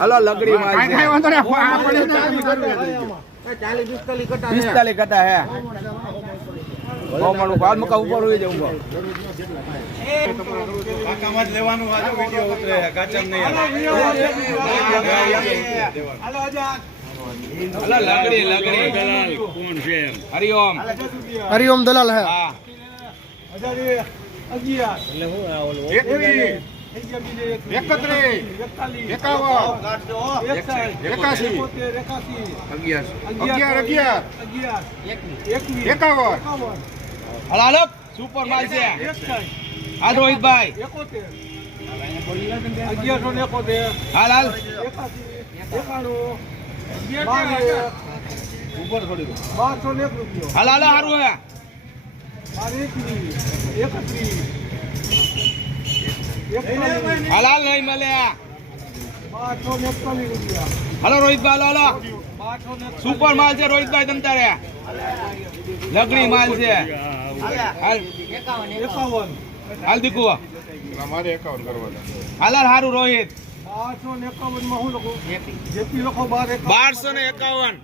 hello લગડી માલ છે 45 કટા હે ઓમણું બાદ મકા ઉપર હોઈ જાઉં કાકામાં જ લેવાનું આજો વિડિયો ઉતરે કાચમ નહીં હલો લગડી દલાલ કોણ છે હરિઓમ દલાલ હે હા 51 હલો સુપર માલ છે હાલ રોહિતભાઈ હાલ હાલ હાલ હાલ હારું હે હાલ હાલ નહીં મળે હલો રોહિતભાઈ હાલો સુપર માલ છે રોહિતભાઈ તમ તારે લગડી માલ છે હાલ હાલ દીકુ અમારે 51 કરવાના હાલ હાલ હારું રોહિત 1251 માં હું લખું જેપી લખો 1251